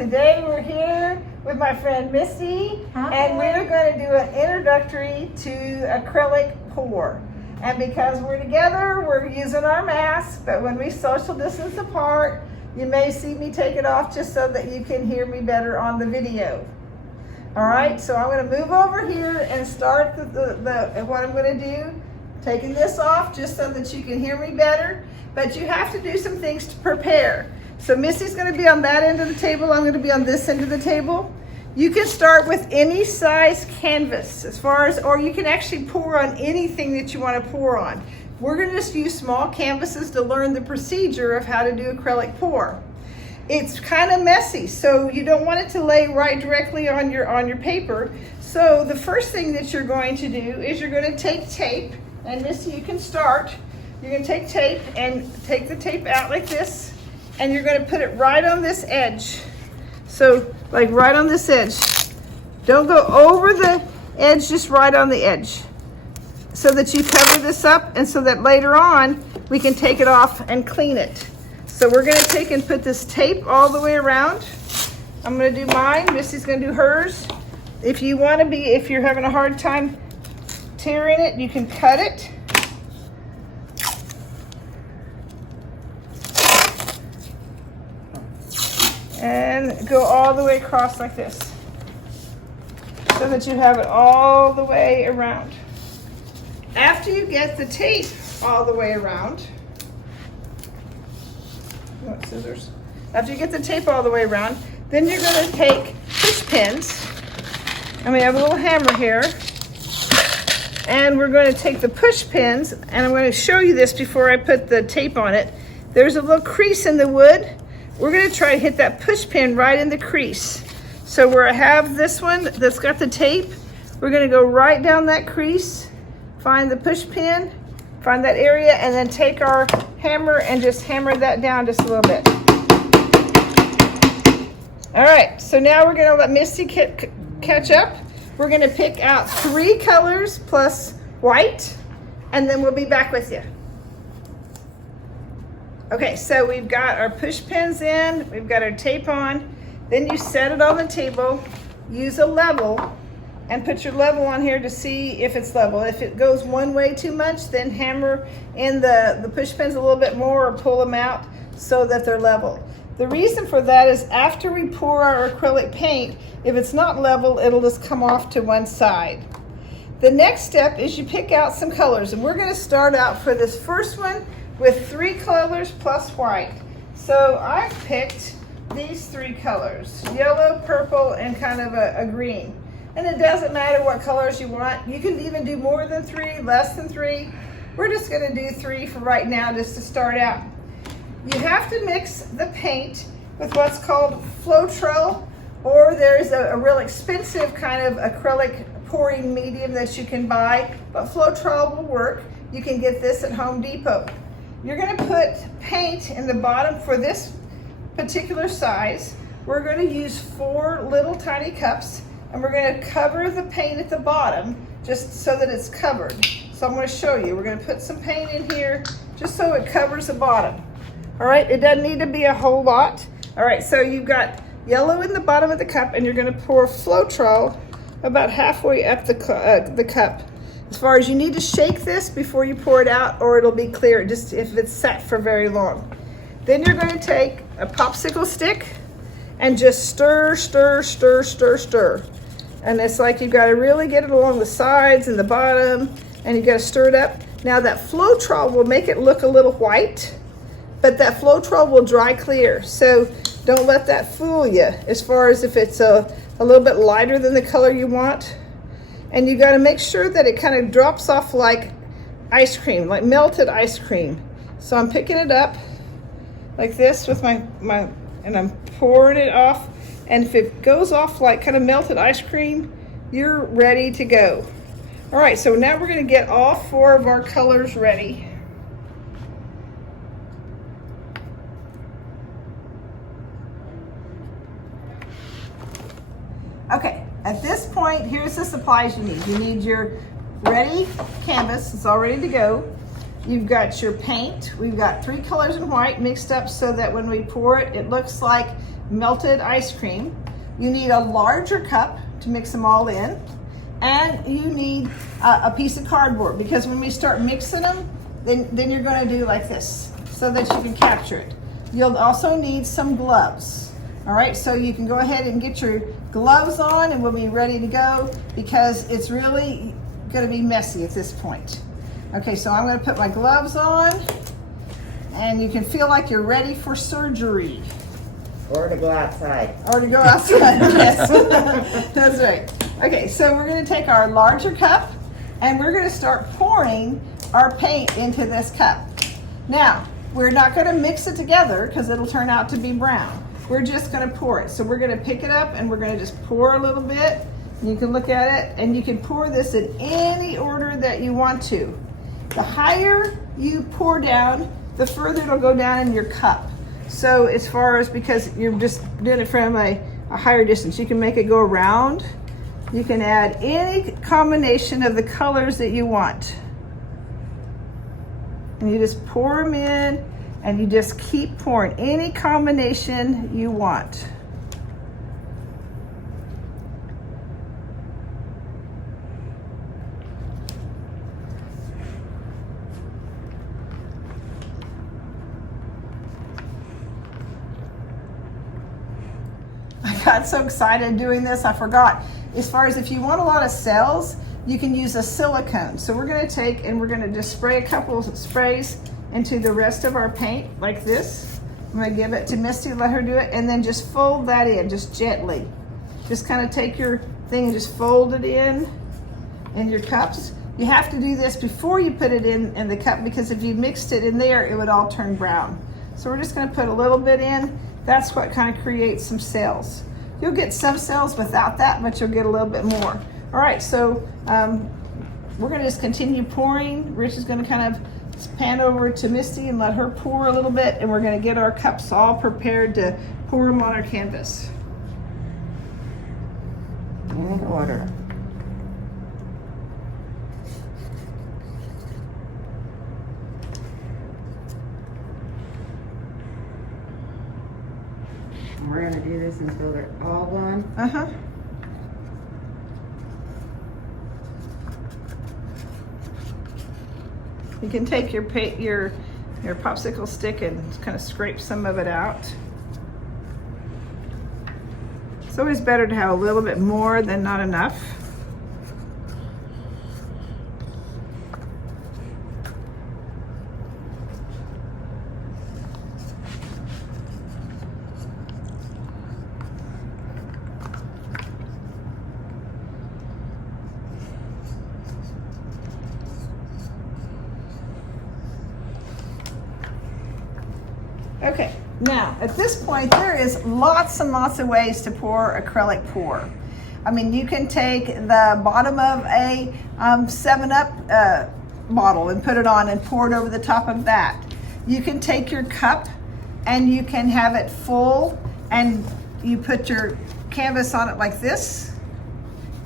Today we're here with my friend Misty. Hi. And we're going to do an introductory to acrylic pour. And because we're together, we're using our masks, but when we social distance apart, you may see me take it off just so that you can hear me better on the video. All right, so I'm going to move over here and start what I'm going to do, taking this off just so that you can hear me better, but you have to do some things to prepare. So Misty's going to be on that end of the table, I'm going to be on this end of the table. You can start with any size canvas or you can actually pour on anything that you want to pour on. We're going to just use small canvases to learn the procedure of how to do acrylic pour. It's kind of messy, so you don't want it to lay right directly on your paper. So the first thing that you're going to do is you're going to take tape, and Misty, you can start. You're going to take tape and take the tape out like this, and you're going to put it right on this edge. So like right on this edge. Don't go over the edge, just right on the edge, so that you cover this up and so that later on we can take it off and clean it. So we're going to take and put this tape all the way around. I'm going to do mine, Misty's going to do hers. If you're having a hard time tearing it, you can cut it. And go all the way across like this, so that you have it all the way around. After you get the tape all the way around, you want scissors? After you get the tape all the way around, then you're going to take push pins, and we have a little hammer here, and we're going to take the push pins, and I'm going to show you this before I put the tape on it. There's a little crease in the wood. We're going to try to hit that push pin right in the crease. So where I have this one that's got the tape, we're going to go right down that crease, find the push pin, find that area, and then take our hammer and just hammer that down just a little bit. All right, so now we're going to let Misty catch up. We're going to pick out 3 colors plus white, and then we'll be back with you. Okay, so we've got our push pins in, we've got our tape on, then you set it on the table, use a level, and put your level on here to see if it's level. If it goes one way too much, then hammer in the push pins a little bit more or pull them out so that they're level. The reason for that is after we pour our acrylic paint, if it's not level, it'll just come off to one side. The next step is you pick out some colors, and we're gonna start out for this first one with 3 colors plus white. So I've picked these 3 colors, yellow, purple, and kind of a green. And it doesn't matter what colors you want. You can even do more than 3, less than 3. We're just gonna do 3 for right now just to start out. You have to mix the paint with what's called Floetrol, or there's a real expensive kind of acrylic pouring medium that you can buy, but Floetrol will work. You can get this at Home Depot. You're going to put paint in the bottom for this particular size. We're going to use 4 little tiny cups, and we're going to cover the paint at the bottom just so that it's covered. So I'm going to show you. We're going to put some paint in here just so it covers the bottom. All right, it doesn't need to be a whole lot. All right, so you've got yellow in the bottom of the cup, and you're going to pour Floetrol about halfway up the cup. As far as you need to shake this before you pour it out, or it'll be clear just if it's sat for very long. Then you're going to take a popsicle stick and just stir, stir, stir, stir, stir. And it's like you've got to really get it along the sides and the bottom, and you've got to stir it up. Now that Floetrol will make it look a little white, but that Floetrol will dry clear. So don't let that fool you as far as if it's a little bit lighter than the color you want. And you got to make sure that it kind of drops off like ice cream, like melted ice cream. So I'm picking it up like this with and I'm pouring it off. And if it goes off like kind of melted ice cream, you're ready to go. All right, so now we're going to get all 4 of our colors ready. Okay, at this point, here's the supplies you need. You need your ready canvas, it's all ready to go. You've got your paint. We've got 3 colors in white mixed up so that when we pour it, it looks like melted ice cream. You need a larger cup to mix them all in. And you need a piece of cardboard, because when we start mixing them, then you're going to do like this so that you can capture it. You'll also need some gloves. All right, so you can go ahead and get your gloves on and we'll be ready to go, because it's really going to be messy at this point. Okay, so I'm going to put my gloves on, and you can feel like you're ready for surgery. Or to go outside. Or to go outside, yes. That's right. Okay, so we're going to take our larger cup and we're going to start pouring our paint into this cup. Now, we're not going to mix it together because it'll turn out to be brown. We're just going to pour it. So we're going to pick it up and we're going to just pour a little bit. You can look at it, and you can pour this in any order that you want to. The higher you pour down, the further it'll go down in your cup. So as far as, because you're just doing it from a higher distance, you can make it go around. You can add any combination of the colors that you want. And you just pour them in, and you just keep pouring any combination you want. I got so excited doing this, I forgot. As far as if you want a lot of cells, you can use a silicone. So we're going to take and we're going to just spray a couple of sprays into the rest of our paint like this. I'm going to give it to Misty, let her do it, and then just fold that in just gently. Just kind of take your thing and just fold it in your cups. You have to do this before you put it in the cup, because if you mixed it in there, it would all turn brown. So we're just going to put a little bit in. That's what kind of creates some cells. You'll get some cells without that, but you'll get a little bit more. All right, so we're going to just continue pouring. Rich is going to kind of pan over to Misty and let her pour a little bit, and we're going to get our cups all prepared to pour them on our canvas. In order. We're going to do this until they're all gone. Uh-huh. You can take your popsicle stick and kind of scrape some of it out. It's always better to have a little bit more than not enough. Okay, now at this point there is lots and lots of ways to pour acrylic pour. I mean, you can take the bottom of a 7-Up bottle and put it on and pour it over the top of that. You can take your cup and you can have it full and you put your canvas on it like this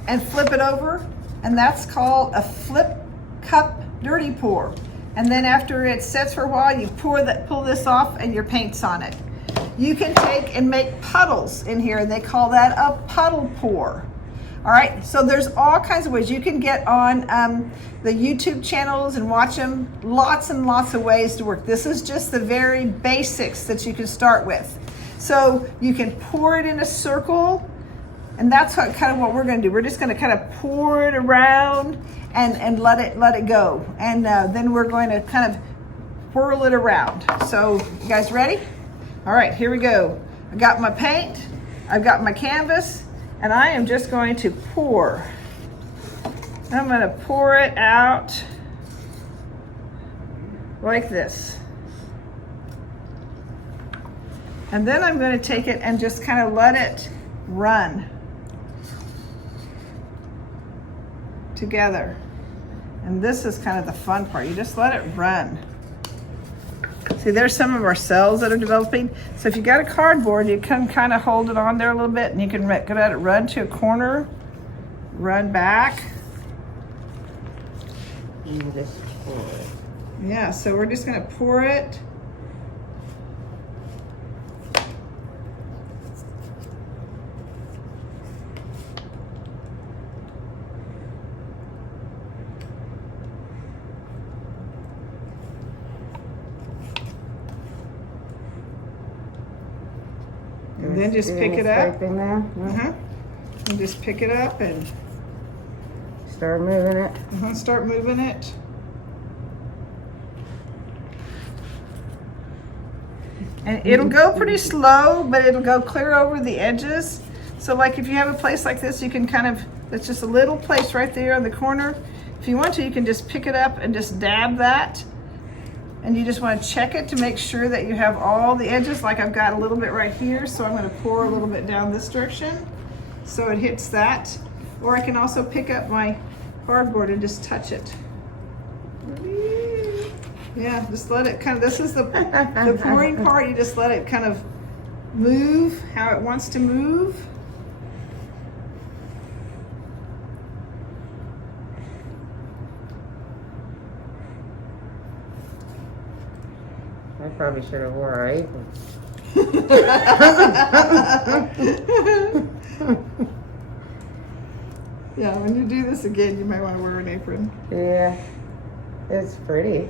and flip it over, and that's called a flip cup dirty pour. And then after it sets for a while, you pull this off and your paint's on it. You can take and make puddles in here, and they call that a puddle pour. All right, so there's all kinds of ways. You can get on the YouTube channels and watch them. Lots and lots of ways to work. This is just the very basics that you can start with. So you can pour it in a circle, and that's kind of what we're gonna do. We're just gonna kind of pour it around and let it go. And then we're going to kind of whirl it around. So you guys ready? All right, here we go. I got my paint, I've got my canvas, and I am just going to pour. I'm gonna pour it out like this. And then I'm gonna take it and just kind of let it run together. And this is kind of the fun part. You just let it run. See, there's some of our cells that are developing. So if you got a cardboard, you can kind of hold it on there a little bit, and you can let it run to a corner, run back. And just pour it. Yeah, so we're just gonna pour it. And then just pick it up. And just pick it up and Start moving it. start moving it. And it'll go pretty slow, but it'll go clear over the edges. So like if you have a place like this, you can kind of, it's just a little place right there on the corner. If you want to, you can just pick it up and just dab that. And you just want to check it to make sure that you have all the edges. Like I've got a little bit right here, so I'm going to pour a little bit down this direction so it hits that. Or I can also pick up my cardboard and just touch it. Yeah, just let it kind of, this is the pouring part, you just let it kind of move how it wants to move. I probably should have wore our apron. Yeah, when you do this again, you might want to wear an apron. Yeah, it's pretty.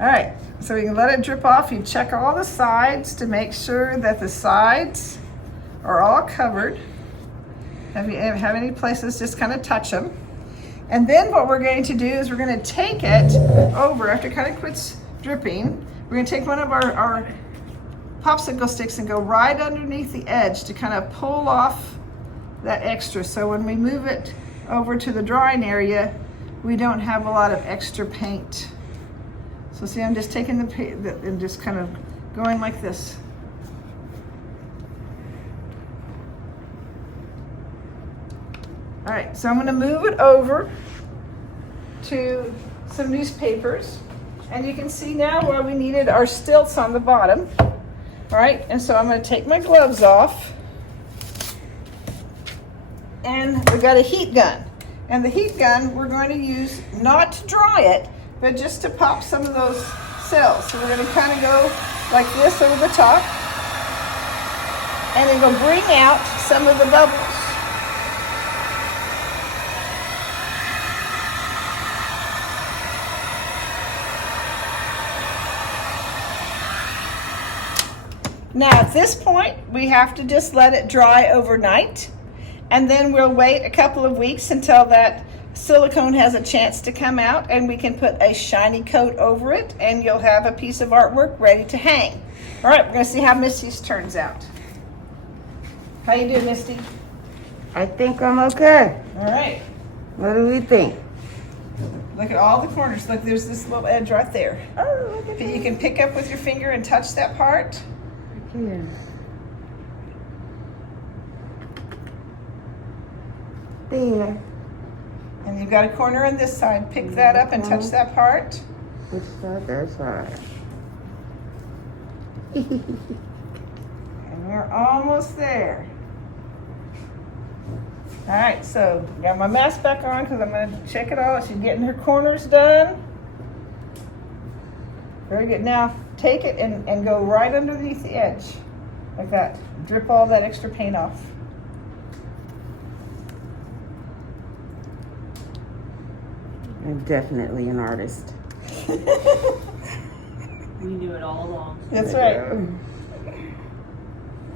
All right, so you can let it drip off. You check all the sides to make sure that the sides are all covered. If you have any places, just kind of touch them. And then what we're going to do is we're going to take it over after it kind of quits dripping. We're going to take one of our popsicle sticks and go right underneath the edge to kind of pull off that extra. So when we move it over to the drying area, we don't have a lot of extra paint. So see, I'm just taking the paint and just kind of going like this. All right, so I'm going to move it over to some newspapers. And you can see now where we needed our stilts on the bottom. All right, and so I'm going to take my gloves off. And we've got a heat gun. And the heat gun we're going to use not to dry it, but just to pop some of those cells. So we're going to kind of go like this over the top. And it will bring out some of the bubbles. Now at this point, we have to just let it dry overnight, and then we'll wait a couple of weeks until that silicone has a chance to come out, and we can put a shiny coat over it, and you'll have a piece of artwork ready to hang. All right, we're gonna see how Misty's turns out. How you doing, Misty? I think I'm okay. All right. What do we think? Look at all the corners. Look, there's this little edge right there. Oh, look at Okay, you can pick up with your finger and touch that part. here. There. And you've got a corner on this side. Pick that up and touch that part. Which side? That side. And we're almost there. All right, so got my mask back on because I'm going to check it out. She's getting her corners done. Very good. Now take it and go right underneath the edge like that. Drip all that extra paint off. I'm definitely an artist. We knew it all along. That's right.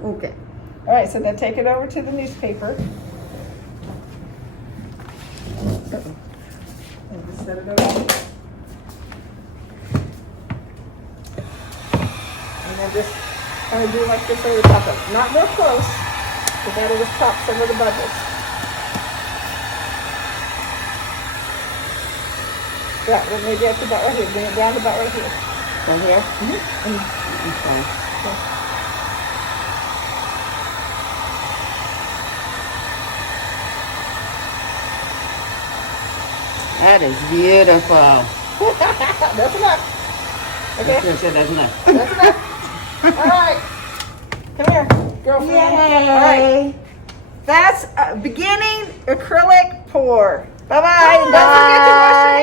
Okay. All right, so now take it over to the newspaper. And just set it over. And then just kind of do like this over the top of it. Not real close, but that'll just pop some of the bubbles. Yeah, well, maybe that's about right here. Bring it down to about right here. Right here? Mm-hmm. Okay. That is beautiful. That's enough. Okay, That's enough. that's enough. All right. Come here, girlfriend. Yay. All right. That's a beginning acrylic pour. Bye-bye. And don't forget to wash your